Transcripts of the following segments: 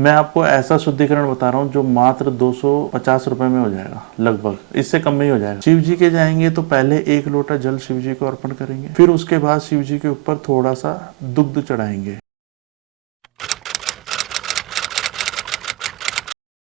मैं आपको ऐसा शुद्धिकरण बता रहा हूँ जो मात्र 250 रुपए में हो जाएगा, लगभग इससे कम में ही हो जाएगा। शिव जी के जाएंगे तो पहले 1 लोटा जल शिव जी को अर्पण करेंगे, फिर उसके बाद शिव जी के ऊपर थोड़ा सा दुग्ध चढ़ाएंगे।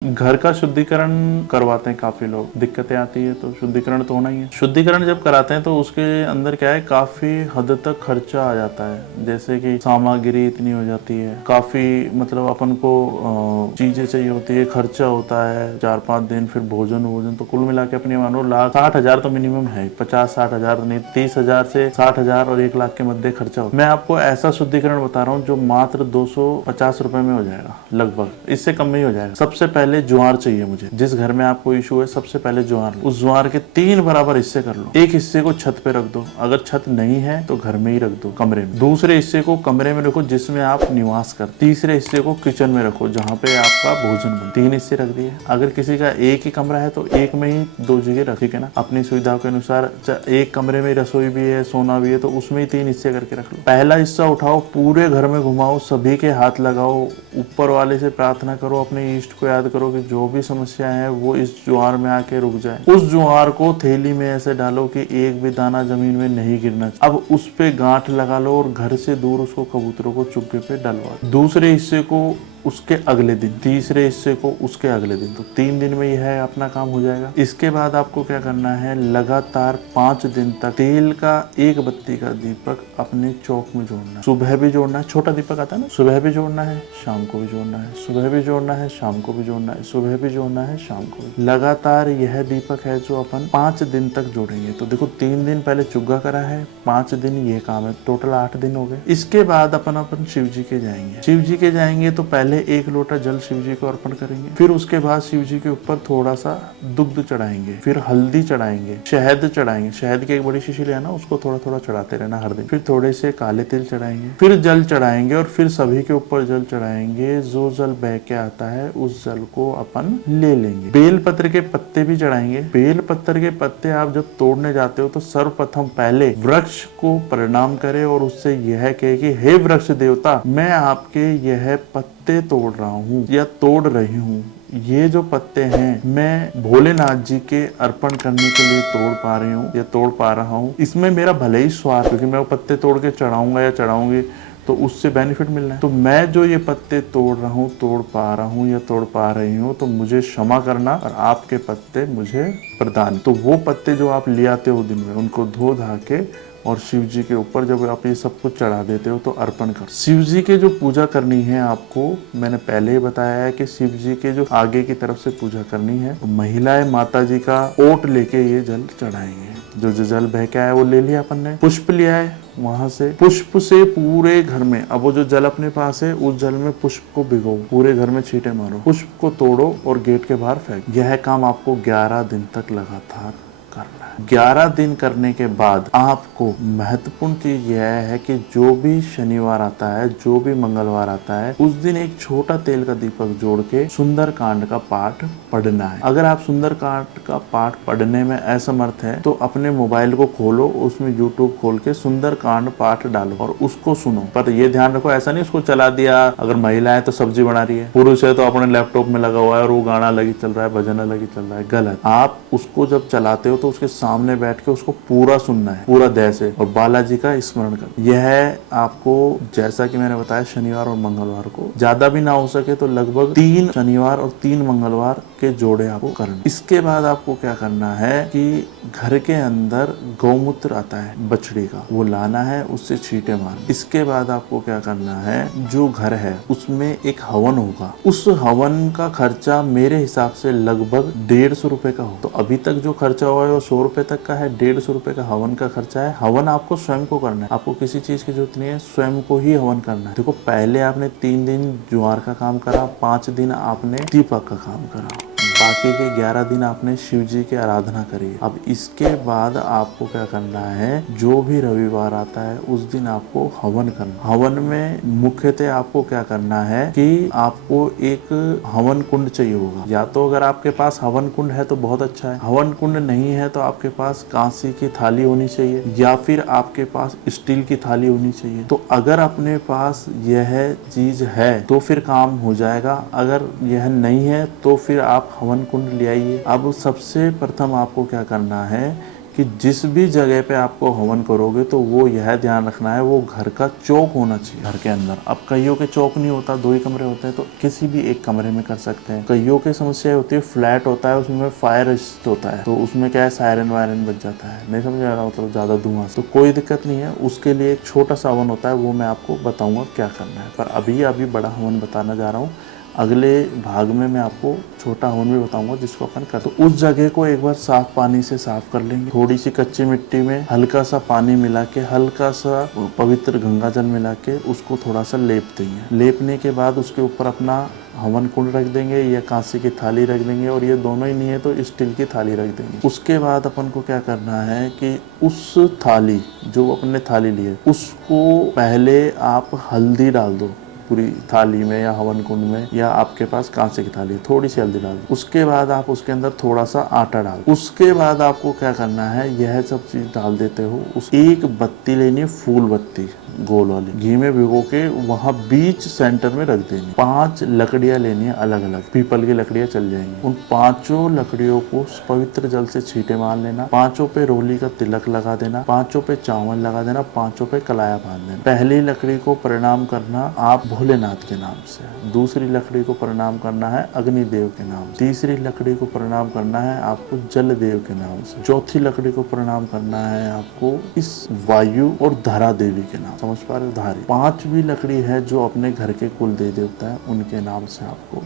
घर का शुद्धिकरण करवाते हैं काफी लोग, दिक्कतें आती है तो शुद्धिकरण तो होना ही है। शुद्धिकरण जब कराते हैं तो उसके अंदर क्या है, काफी हद तक खर्चा आ जाता है। जैसे कि सामग्री इतनी हो जाती है, काफी मतलब अपन को चीजें चाहिए होती है, खर्चा होता है 4-5 दिन, फिर भोजन तो कुल मिला के अपनी मानो 60,000 तो मिनिमम है। 50-60,000 नहीं, 30,000 से 60,000 और 1 लाख के मध्य खर्चा होता है। मैं आपको ऐसा शुद्धिकरण बता रहा हूँ जो मात्र 250 रुपए में हो जाएगा, लगभग इससे कम में ही हो जाएगा। सबसे पहले ज्वार चाहिए मुझे। जिस घर में आपको इशू है सबसे पहले ज्वार, उस ज्वार के 3 बराबर हिस्से कर लो। एक हिस्से को छत पे रख दो, अगर छत नहीं है तो घर में ही रख दो, कमरे में। दूसरे हिस्से को कमरे में रखो जिसमें आप निवास कर। तीसरे हिस्से को किचन में रखो जहाँ पे आपका भोजन बने। 3 हिस्से रख दिए। अगर किसी का एक ही कमरा है तो एक में ही 2 जगह रख, ठीक है ना, अपनी सुविधा के अनुसार। एक कमरे में रसोई भी है, सोना भी है, तो उसमें ही 3 हिस्से करके रख लो। पहला हिस्सा उठाओ, पूरे घर में घुमाओ, सभी के हाथ लगाओ, ऊपर वाले से प्रार्थना करो, अपने इष्ट को याद करो कि जो भी समस्या है वो इस ज्वार में आके रुक जाए। उस ज्वार को थैली में ऐसे डालो कि एक भी दाना जमीन में नहीं गिरना। अब उस पे गांठ लगा लो और घर से दूर उसको कबूतरों को चुग्गे पे डलवा दो। दूसरे हिस्से को उसके अगले दिन, तीसरे हिस्से को उसके अगले दिन, तो 3 दिन में यह अपना काम हो जाएगा। इसके बाद आपको क्या करना है, लगातार 5 दिन तक तेल का 1 बत्ती का दीपक अपने चौक में जोड़ना है। सुबह भी जोड़ना है, छोटा दीपक आता है ना, सुबह भी जोड़ना है, शाम को भी जोड़ना है, सुबह भी जोड़ना है, शाम को भी जोड़ना है, सुबह भी जोड़ना है, शाम को भी। लगातार यह दीपक है जो अपन 5 दिन तक जोड़ेंगे। तो देखो 3 दिन पहले चुग्गा करा है, 5 दिन ये काम है, टोटल 8 दिन हो गए। इसके बाद अपन शिव जी के जाएंगे। शिव जी के जाएंगे तो पहले 1 लोटा जल शिव जी को अर्पण करेंगे, फिर उसके बाद शिव जी के ऊपर थोड़ा सा दुग्ध चढ़ाएंगे, फिर हल्दी चढ़ाएंगे, शहद चढ़ाएंगे। शहद की एक बड़ी शीशी ले आना, उसको थोड़ा थोड़ा चढ़ाते रहना हर दिन। फिर थोड़े से काले तिल चढ़ाएंगे, फिर जल चढ़ाएंगे और फिर सभी के ऊपर जल चढ़ाएंगे। जो जल बह के आता है उस जल को अपन ले लेंगे। बेल पत्र के पत्ते भी चढ़ाएंगे। बेल पत्र के पत्ते आप जब तोड़ने जाते हो तो सर्वप्रथम पहले वृक्ष को प्रणाम करें और उससे यह कहे कि हे वृक्ष देवता, मैं आपके यह पत्ते तोड़ रहा हूँ या तोड़ रही हूँ। ये जो पत्ते हैं मैं भोलेनाथ जी के अर्पण करने के लिए तोड़ पा रही हूँ या तोड़ पा रहा हूँ। इसमें मेरा भले ही स्वार्थ, क्योंकि मैं वो पत्ते तोड़ के चढ़ाऊंगा या चढ़ाऊंगी तो उससे बेनिफिट मिलना है। तो मैं जो ये पत्ते तोड़ रहा हूँ, तोड़ पा रहा हूँ या तोड़ पा रही हूँ, तो मुझे क्षमा करना और आपके पत्ते मुझे प्रदान। तो वो पत्ते जो आप ले आते हो दिन में, उनको धो धा के और शिव जी के ऊपर जब आप ये सब कुछ चढ़ा देते हो तो अर्पण कर। शिव जी के जो पूजा करनी है आपको, मैंने पहले ही बताया है कि शिव जी के जो आगे की तरफ से पूजा करनी है, तो महिलाएं माता जी का ओट लेके ये जल चढ़ाएंगे। जो जल बह के आया वो ले लिया अपन ने। पुष्प लिया है, वहां से पुष्प से पूरे घर में, अब वो जो जल अपने पास है उस जल में पुष्प को भिगो, पूरे घर में छींटे मारो, पुष्प को तोड़ो और गेट के बाहर फेंक। यह काम आपको 11 दिन तक लगातार करना है। 11 दिन करने के बाद आपको महत्वपूर्ण चीज यह है कि जो भी शनिवार आता है, जो भी मंगलवार आता है, उस दिन एक छोटा तेल का दीपक जोड़ के सुंदर कांड का पाठ पढ़ना है। अगर आप सुंदर कांड का पाठ पढ़ने में असमर्थ है तो अपने मोबाइल को खोलो, उसमें यूट्यूब खोल के सुंदर कांड पाठ डालो और उसको सुनो। पर ये ध्यान रखो, ऐसा नहीं उसको चला दिया। अगर महिला है तो सब्जी बना रही है, पुरुष है तो अपने लैपटॉप में लगा हुआ है और वो गाना अलग ही चल रहा है, भजन अलग ही चल रहा है। गलत। आप उसको जब चलाते हो तो उसके सामने बैठ के उसको पूरा सुनना है, पूरा दय से, और बालाजी का स्मरण कर। यह आपको, जैसा कि मैंने बताया, शनिवार और मंगलवार को, ज्यादा भी ना हो सके तो लगभग 3 शनिवार और 3 मंगलवार के जोड़े आपको करना। इसके बाद आपको क्या करना है कि घर के अंदर गौमूत्र आता है बछड़ी का, वो लाना है, उससे छींटे मारना। इसके बाद आपको क्या करना है, जो घर है उसमें एक हवन होगा, उस हवन का खर्चा मेरे हिसाब से लगभग 150 रुपए का हो। तो अभी तक जो खर्चा हुआ है वो 100 रुपए तक का है। 150 रुपए का हवन का खर्चा है। हवन आपको स्वयं को करना है, आपको किसी चीज की जरूरत नहीं है, स्वयं को ही हवन करना है। देखो, पहले आपने 3 दिन ज्वार का काम करा, 5 दिन आपने दीपक का काम करा। बाकी के 11 दिन आपने शिव जी की आराधना करी। अब इसके बाद आपको क्या करना है, जो भी रविवार आता है उस दिन आपको हवन करना। हवन में मुख्यतः आपको क्या करना है कि आपको एक हवन कुंड चाहिए होगा। या तो अगर आपके पास हवन कुंड है तो बहुत अच्छा है, हवन कुंड नहीं है तो आपके पास कांसी की थाली होनी चाहिए या फिर आपके पास स्टील की थाली होनी चाहिए। तो अगर अपने पास यह चीज है तो फिर काम हो जाएगा, अगर यह नहीं है तो फिर आप हवन कुंड ले आइए। अब सबसे प्रथम आपको क्या करना है कि जिस भी जगह पे आपको हवन करोगे तो वो यह ध्यान रखना है वो घर का चौक होना चाहिए घर के अंदर। अब कईयों के चौक नहीं होता, 2 ही कमरे होते हैं तो किसी भी एक कमरे में कर सकते हैं। कईयों की समस्या होती है फ्लैट होता है, उसमें फायर रेजिस्ट होता है तो उसमें क्या है सायरन वायरन बज जाता है, नहीं समझ आ रहा, मतलब ज्यादा धुआं, तो कोई दिक्कत नहीं है। उसके लिए एक छोटा सा हवन होता है, वो मैं आपको बताऊंगा क्या करना है, पर अभी बड़ा हवन बताना जा रहा हूँ। अगले भाग में मैं आपको छोटा हवन भी बताऊंगा जिसको अपन कर। तो उस जगह को एक बार साफ पानी से साफ कर लेंगे। थोड़ी सी कच्ची मिट्टी में हल्का सा पानी मिला के, हल्का सा पवित्र गंगा जल मिला के उसको थोड़ा सा लेप देंगे। लेपने के बाद उसके ऊपर अपना हवन कुंड रख देंगे या कांसे की थाली रख देंगे, और ये दोनों ही नहीं है तो स्टील की थाली रख देंगे। उसके बाद अपन को क्या करना है कि उस थाली, जो अपन ने थाली ली है, उसको पहले आप हल्दी डाल दो पूरी थाली में या हवन कुंड में, या आपके पास कांसे की थाली, थोड़ी सी हल्दी डाल दो। उसके बाद आप उसके अंदर थोड़ा सा आटा डाल। उसके बाद आपको क्या करना है, यह सब चीज डाल देते हो, उस एक बत्ती लेनी है, फूल बत्ती गोल वाली, घी में भिगो के वहां बीच सेंटर में रख देनी। 5 लकड़ियां लेनी है अलग अलग, पीपल की लकड़ियां चल जाएंगी। उन 5 लकड़ियों को पवित्र जल से छींटे मार लेना, 5 पे रोली का तिलक लगा देना, 5 पे चावल लगा देना, 5 पे कलाया बांध देना। पहली लकड़ी को प्रणाम करना आप भोलेनाथ के नाम से, दूसरी लकड़ी को प्रणाम करना है अग्निदेव के नाम से, तीसरी लकड़ी को प्रणाम करना है आपको जल देव के नाम से, चौथी लकड़ी को प्रणाम करना है आपको इस वायु और धरा देवी के नाम, समझ पा रहे हो, धारी। 5वीं लकड़ी है जो अपने घर के कुल देवता है उनके नाम से आपको।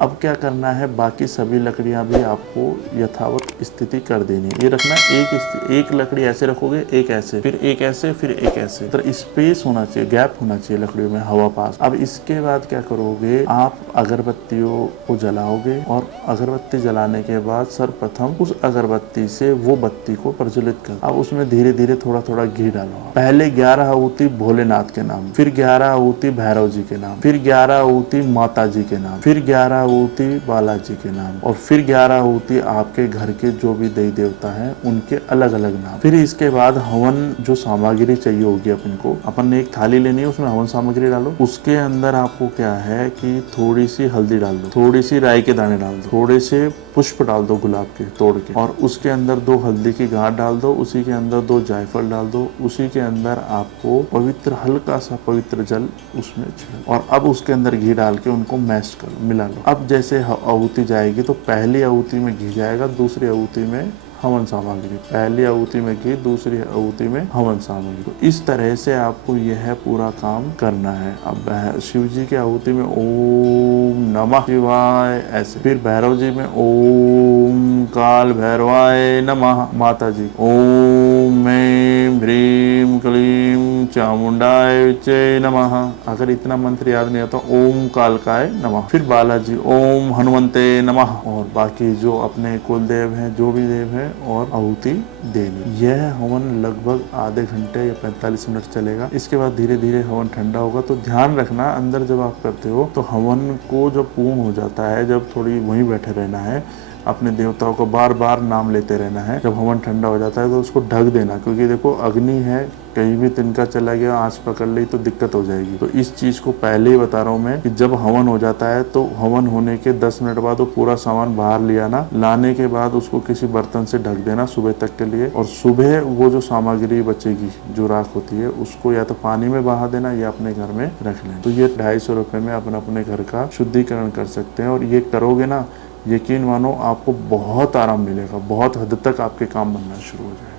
अब क्या करना है, बाकी सभी लकड़ियां भी आपको यथावत स्थिति कर देनी है। ये रखना एक लकड़ी ऐसे रखोगे, एक ऐसे, फिर एक ऐसे, फिर एक ऐसे, तो स्पेस होना चाहिए, गैप होना चाहिए लकड़ियों में, हवा पास। अब इसके बाद क्या करोगे, आप अगरबत्तियों को जलाओगे और अगरबत्ती जलाने के बाद सर्वप्रथम उस अगरबत्ती से वो बत्ती को प्रज्वलित कर। अब उसमें धीरे धीरे थोड़ा थोड़ा घी डालो। पहले 11 आहुति भोलेनाथ के नाम, फिर 11 आहुति भैरव जी के नाम, फिर 11 आहुति माता जी के नाम, फिर 11 आहुति बालाजी के नाम, और फिर 11 आहुति आपके घर के जो भी देवी देवता हैं उनके अलग अलग नाम। फिर इसके बाद हवन जो सामग्री चाहिए होगी अपन को, अपन ने एक थाली लेनी है, उसमें हवन सामग्री डालो। उसके अंदर आपको क्या है कि थोड़ी सी हल्दी डाल दो, थोड़ी सी राई के दाने डाल दो, थोड़े से पुष्प डाल दो गुलाब के तोड़ के, और उसके अंदर 2 हल्दी की गांठ डाल दो, उसी के अंदर 2 जायफल डाल दो, उसी के अंदर आपको पवित्र हल्का सा पवित्र जल उसमें छिड़को, और अब उसके अंदर घी डाल के उनको मैश करो, मिला लो। अब जैसे आहुति जाएगी तो पहली आहुति में घी जाएगा, दूसरी आहुति में हवन सामग्री, पहली आहुति में घी, दूसरी आहुति में हवन सामग्री। तो इस तरह से आपको यह पूरा काम करना है। अब शिव जी की आहुति में ओम नमः शिवाय ऐसे, फिर भैरव जी में ओम काल भैरवाय नमः, माता जी ओम ऐं ह्रीं क्लीं चामुंडाय विच्चे नमः। अगर इतना मंत्र याद नहीं आता, ओम कालकाय नमः, फिर बालाजी ओम हनुमंते नमः, और बाकी जो अपने कुल देव हैं, जो भी देव हैं, और आहुति देनी। यह हवन लगभग आधे घंटे या 45 मिनट चलेगा। इसके बाद धीरे धीरे हवन ठंडा होगा। तो ध्यान रखना, अंदर जब आप करते हो तो हवन को जब पूर्ण हो जाता है, जब थोड़ी वहीं बैठे रहना है, अपने देवताओं को बार बार नाम लेते रहना है। जब हवन ठंडा हो जाता है तो उसको ढक देना, क्योंकि देखो अग्नि है, कहीं भी तिनका चला गया, आंच पकड़ ली तो दिक्कत हो जाएगी। तो इस चीज को पहले ही बता रहा हूँ मैं कि जब हवन हो जाता है तो हवन होने के 10 मिनट बाद वो पूरा सामान बाहर ले आना, लाने के बाद उसको किसी बर्तन से ढक देना सुबह तक के लिए, और सुबह वो जो सामग्री बचेगी, जो राख होती है, उसको या तो पानी में बहा देना या अपने घर में रख लेना। तो ये 250 रुपए में अपने घर का शुद्धिकरण कर सकते हैं, और ये करोगे ना, यकीन मानो आपको बहुत आराम मिलेगा, बहुत हद तक आपके काम बनना शुरू हो जाएगा।